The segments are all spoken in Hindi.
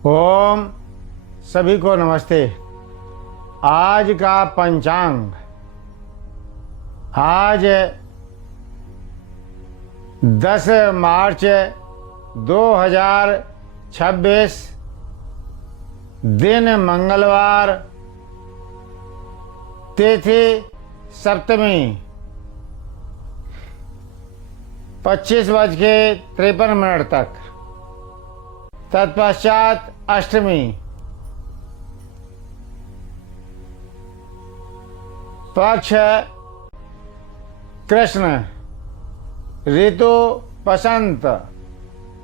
ओम सभी को नमस्ते। आज का पंचांग आज 10 मार्च 2026 दिन मंगलवार, तिथि सप्तमी 25:53 तक, तत्पश्चात अष्टमी, पक्ष कृष्ण, ऋतु बसंत,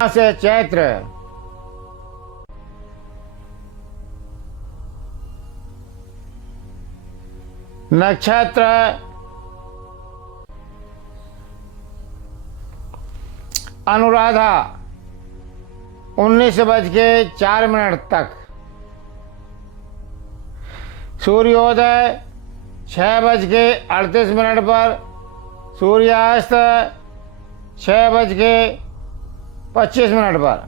से चैत्र, नक्षत्र अनुराधा 19:04 तक, सूर्योदय 6:38 पर, सूर्यास्त 6:25 पर,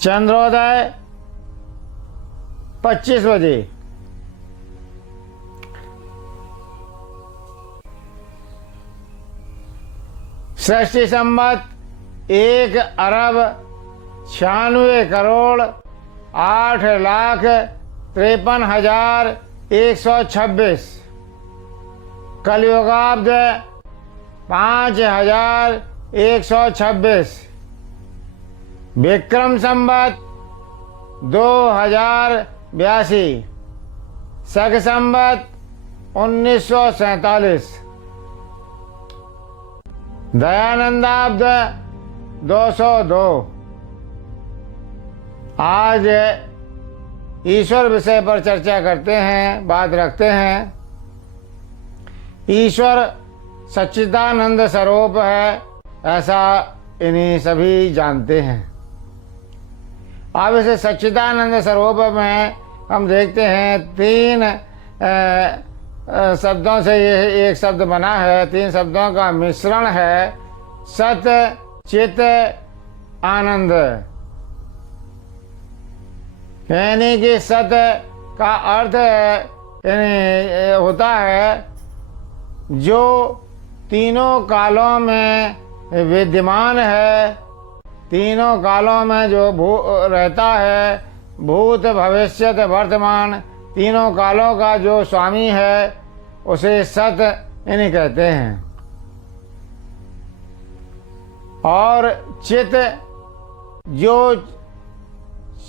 चंद्रोदय 25 बजे, षष्ठी संवत 1,98,08,53,126, कलयुगाब्द 5,126, विक्रम संवत 2082, शक संवत 1947, दयानंदाब्द 202। आज ईश्वर विषय पर चर्चा करते हैं, बात रखते हैं। ईश्वर सच्चिदानंद स्वरूप है, ऐसा इन्हीं सभी जानते हैं। अब इसे सच्चिदानंद स्वरूप में हम देखते हैं तीन शब्दों से ये एक शब्द बना है, तीन शब्दों का मिश्रण है, सत चित आनंद। यानी कि सत का अर्थ यानी होता है जो तीनों कालों में विद्यमान है, तीनों कालों में जो रहता है, भूत भविष्यत वर्तमान, तीनों कालों का जो स्वामी है उसे सत यानी कहते हैं। और चित जो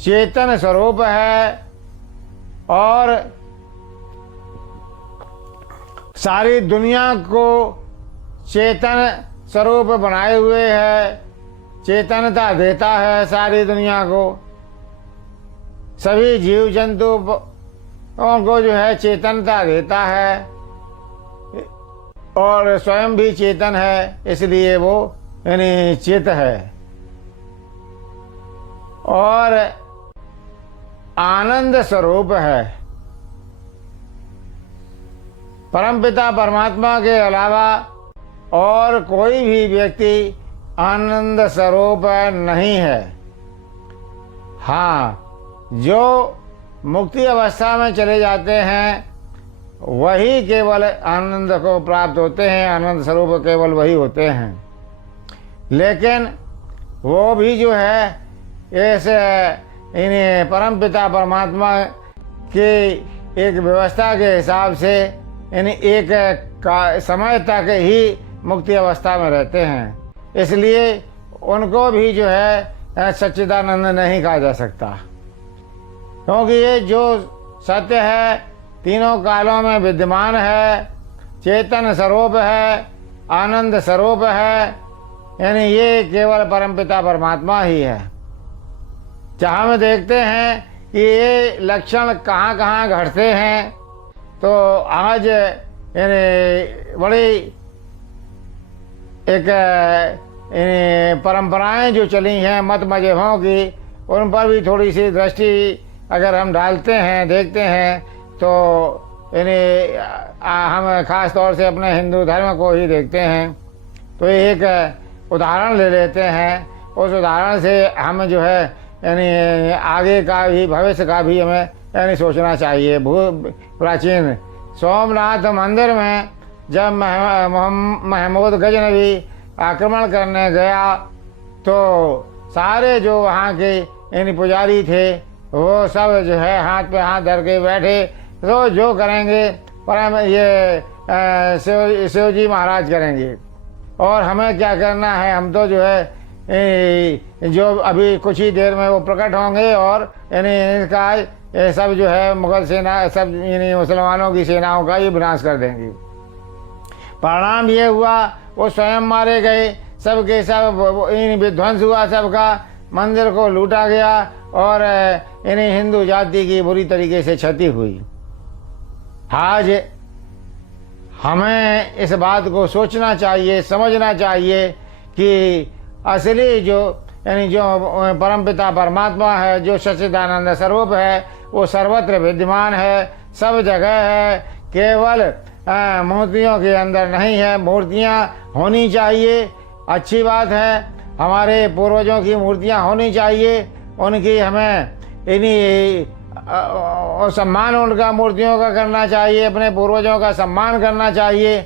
चेतन स्वरूप है और सारी दुनिया को चेतन स्वरूप बनाए हुए है, चेतनता देता है सारी दुनिया को, सभी जीव जंतु को जो है चेतनता देता है और स्वयं भी चेतन है, इसलिए वो यानी चित है। और आनंद स्वरूप है। परमपिता परमात्मा के अलावा और कोई भी व्यक्ति आनंद स्वरूप नहीं है। हाँ, जो मुक्ति अवस्था में चले जाते हैं वही केवल आनंद को प्राप्त होते हैं, आनंद स्वरूप केवल वही होते हैं। लेकिन वो भी जो है ऐसे इन्हें परमपिता परमात्मा के एक व्यवस्था के हिसाब से यानी एक समय तक ही मुक्ति अवस्था में रहते हैं, इसलिए उनको भी जो है सच्चिदानंद नहीं कहा जा सकता, क्योंकि ये जो सत्य है तीनों कालों में विद्यमान है, चेतन स्वरूप है, आनंद स्वरूप है, यानी ये केवल परमपिता परमात्मा ही है। जहाँ हम देखते हैं कि ये लक्षण कहाँ कहाँ घटते हैं, तो आज यानी बड़ी एक परंपराएं जो चली हैं मत मजहबों की, उन पर भी थोड़ी सी दृष्टि अगर हम डालते हैं, देखते हैं, तो यानी हम खास तौर से अपने हिंदू धर्म को ही देखते हैं। तो एक उदाहरण ले लेते हैं उस उदाहरण से हम जो है यानी आगे का भी, भविष्य का भी हमें यानी सोचना चाहिए। प्राचीन सोमनाथ मंदिर में जब महमूद गजनवी आक्रमण करने गया तो सारे जो वहाँ के यानी पुजारी थे वो सब जो है हाथ पे हाथ धर के बैठे, तो जो करेंगे परम ये शिव जी महाराज करेंगे, और हमें क्या करना है, हम तो जो है जो अभी कुछ ही देर में वो प्रकट होंगे और यानी इनका ये सब जो है मुगल सेना, सब यानी मुसलमानों की सेनाओं का ये विनाश कर देंगे। परिणाम ये हुआ वो स्वयं मारे गए, सबके सब विध्वंस हुआ, सबका मंदिर को लूटा गया और इन्हें हिंदू जाति की बुरी तरीके से क्षति हुई। आज हमें इस बात को सोचना चाहिए, समझना चाहिए कि असली जो यानी जो परमपिता परमात्मा है, जो सच्चिदानंद स्वरूप है, वो सर्वत्र विद्यमान है, सब जगह है, केवल मूर्तियों के अंदर नहीं है। मूर्तियाँ होनी चाहिए, अच्छी बात है, हमारे पूर्वजों की मूर्तियाँ होनी चाहिए, उनकी हमें इन्हीं सम्मान उनका मूर्तियों का करना चाहिए, अपने पूर्वजों का सम्मान करना चाहिए,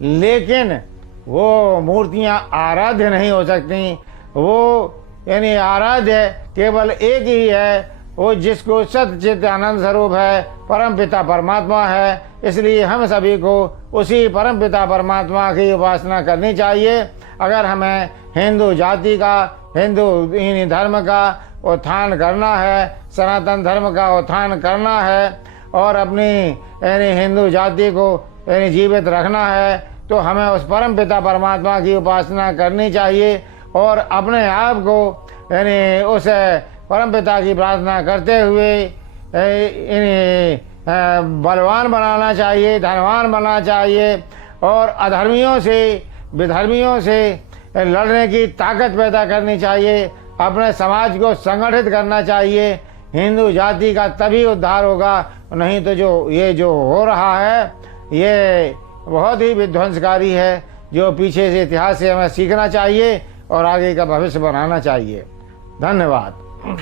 लेकिन वो मूर्तियाँ आराध्य नहीं हो सकती। वो यानी आराध्य केवल एक ही है, वो जिसको सच्चित आनंद स्वरूप है, परम पिता परमात्मा है। इसलिए हम सभी को उसी परम पिता परमात्मा की उपासना करनी चाहिए। अगर हमें हिंदू जाति का, हिंदू धर्म का उत्थान करना है, सनातन धर्म का उत्थान करना है और अपनी यानी हिंदू जाति को यानी जीवित रखना है, तो हमें उस परम पिता परमात्मा की उपासना करनी चाहिए और अपने आप को यानी उस परम पिता की प्रार्थना करते हुए बलवान बनाना चाहिए, धनवान बनाना चाहिए और अधर्मियों से, विधर्मियों से लड़ने की ताकत पैदा करनी चाहिए। अपने समाज को संगठित करना चाहिए। हिंदू जाति का तभी उद्धार होगा, नहीं तो जो हो रहा है ये बहुत ही विध्वंसकारी है, जो पीछे से इतिहास से हमें सीखना चाहिए और आगे का भविष्य बनाना चाहिए। धन्यवाद।